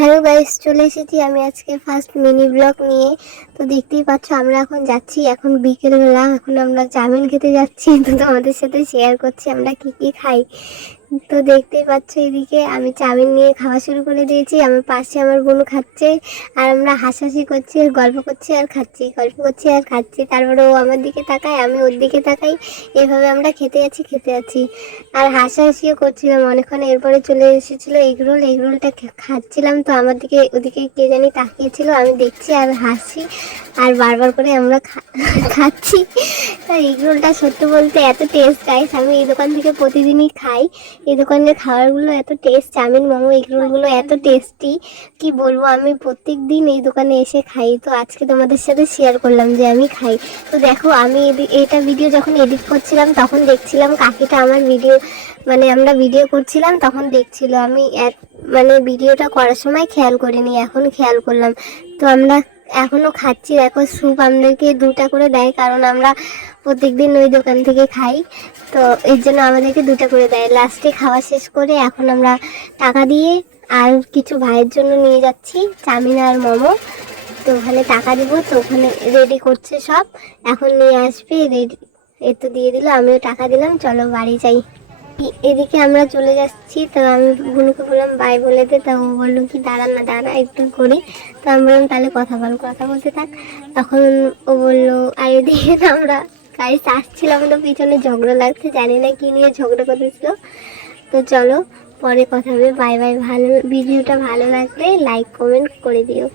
Hello guys, চলে এসেছি আমি আজকে ফার্স্ট মিনি ব্লগ নিয়ে। তো দেখতেই পাচ্ছ আমরা এখন যাচ্ছি, এখন বিকেলবেলা, এখন আমরা চাউমিন খেতে যাচ্ছি। তো তোমাদের সাথে শেয়ার করছি আমরা কি কি খাই। তো দেখতেই পাচ্ছ এদিকে আমি চাউমিন নিয়ে খাওয়া শুরু করে দিয়েছি, আমার পাশে আমার বোন খাচ্ছে আর আমরা হাসাহাসি করছি আর গল্প করছি আর খাচ্ছি, গল্প করছি আর খাচ্ছি। তারপরে ও আমার দিকে তাকায়, আমি ওর দিকে তাকাই, এভাবে আমরা খেতে আছি আর হাসাহাসিও করছিলাম অনেকক্ষণ। এরপরে চলে এসেছিলো এগরোলটা খাচ্ছিলাম। তো আমার দিকে ওদিকে কে জানি তাকিয়েছিল, আমি দেখছি আর হাসি আর বারবার করে আমরা খাচ্ছি। এগরোলটা সত্যি বলতে এত টেস্ট গাইস, আমি এই দোকান থেকে প্রতিদিনই খাই। এই দোকানের খাবারগুলো এত টেস্ট, চাউমিন মোমো এগরোলগুলো এত টেস্টি, কি বলবো। আমি প্রত্যেক দিন এই দোকানে এসে খাই, তো আজকে তোমাদের সাথে শেয়ার করলাম যে আমি খাই। তো দেখো আমি এটা ভিডিও যখন এডিট করছিলাম তখন দেখছিলাম কাকিটা আমার ভিডিও, মানে আমরা ভিডিও করছিলাম তখন দেখছিল। আমি মানে ভিডিওটা করার সময় খেয়াল করিনি, এখন খেয়াল করলাম। তো আমরা এখনও খাচ্ছি। দেখো স্যুপ আমাদেরকে 2টা করে দেয়, কারণ আমরা প্রত্যেকদিন ওই দোকান থেকে খাই, তো এর জন্য আমাদেরকে 2টা করে দেয়। লাস্টে খাওয়া শেষ করে এখন আমরা টাকা দিয়ে আর কিছু ভাইয়ের জন্য নিয়ে যাচ্ছি চাউমিন আর মোমো। তো ওখানে টাকা দিব, তো ওখানে রেডি করছে সব, এখন নিয়ে আসবে রেডি। এ তো দিয়ে দিল, আমিও টাকা দিলাম, চলো বাড়ি যাই। এদিকে আমরা চলে যাচ্ছি। তো আমি বুনুকে বললাম বাই বলে দে, তো ও বললো কি দাঁড়া একটু করি। তো আমি বললাম তাহলে কথা বলতে থাক। তখন ও বললো আর এদিকে আমরা গাড়ি আসছিলাম, তো পিছনে ঝগড়া লাগছে, জানি না কি নিয়ে ঝগড়া করেছিল। তো চলো পরে কথা হবে, বাই বাই। ভিডিওটা ভালো লাগলে লাইক কমেন্ট করে দিও।